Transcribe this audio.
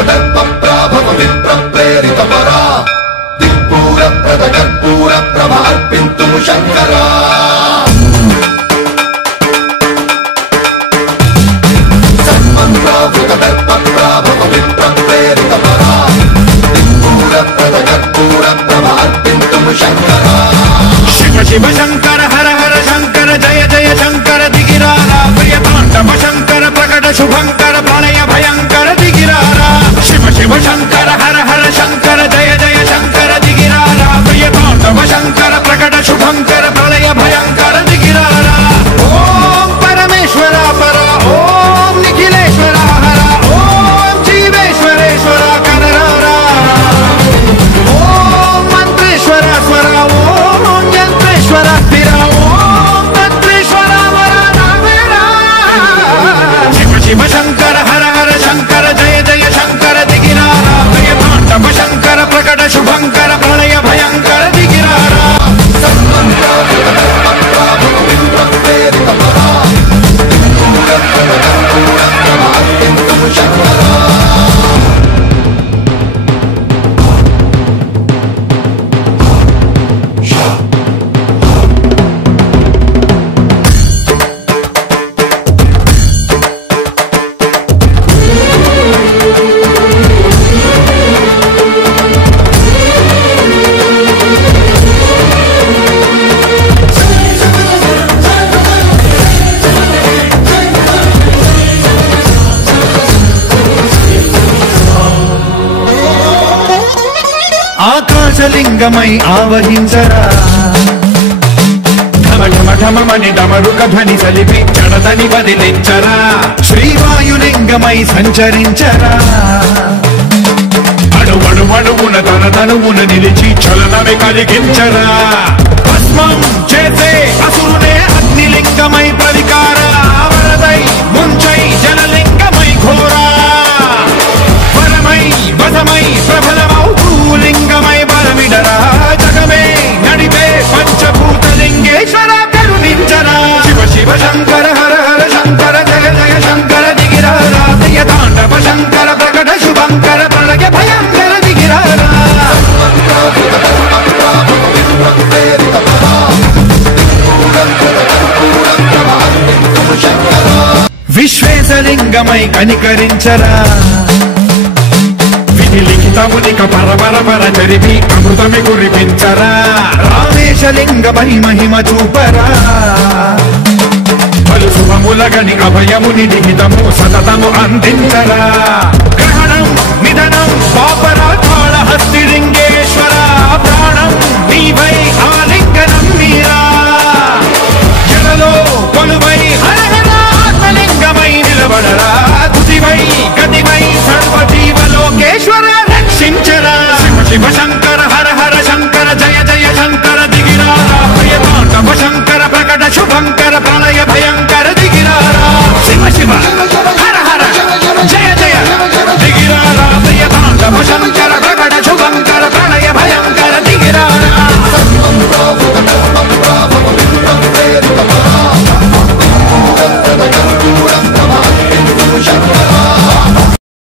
దర్పప్రాభవ విప్రప్రేరిత పరా దిక్పూర ప్రద కర్పూర ప్రభ అర్పింతుము శంకరా సన్మంత్రావృత దర్పప్రాభవ విప్రప్రేరిత పరా దిక్పూర ప్రద కర్పూర ప్రభ అర్పింతుము శంకరా శివ శివ శంకర హర హర శంకర జయ జయ శంకర దిగిరారా ప్రియతాండవ శంకర ప్రకట శుభంకర ప్రళయ భయంకర దిగిరారా శివ శివ శంకర హర హర శంకర జయ జయ శంకర దిగిరారా ప్రియతాండవ శంకర ప్రకట శుభంకర ప్రళయ భయంకర దిగిరారా ఓం పరమేశ్వర పర ఓం నిఖిలేశ్వర హర ఓం జీవేశ్వరేశ్వర కనరారా ఓం మంత్రేశ్వర స్వర ఓం యంత్రేశ్వర స్థిర ఓం తంత్రేశ్వర వర నామేరా శివ శివ శంకర హర హర శంకర జయ జయ శంకర దిగిరారా ప్రియతాండవ శంకర ప్రకట శుభంకర ప్రళయ భయంకర దిగిరారా ఆకాశలింగమై ఆవహించరా ఢమఢమఢమని డమరుక ధ్వని సలిపి జడదని వదిలించరా శ్రీవాయులింగమై సంచరించరా అణువణువున తన తనువున నిలిచి చలనమే కలిగించరా భస్మం చేసే అసురునే అగ్నిలింగమై ప్రవికార వరదై ముంచై జలలింగమై ఘోరా వరమై వసమై ప్రబలమౌ భూలింగమై బలమిడరా జగమే నడిపే పంచభూతలింగేశ్వర కరుణించరా శివ శివ శంకర హర హర శంకర జయ జయ శంకర దిగిరారా ప్రియతాండవ శంకర ప్రకట శుభంకర ప్రళయ భయంకర దిగిరారా విశ్వేశలింగమై కనికరించరా విధి లిఖితమునిక పరపర చరిపి అమృతమి కురిపించరా రామేశలింగమై మహిమ చూపరా పలు శుభములగని అభయముని లిఖితము సతతము అందించరా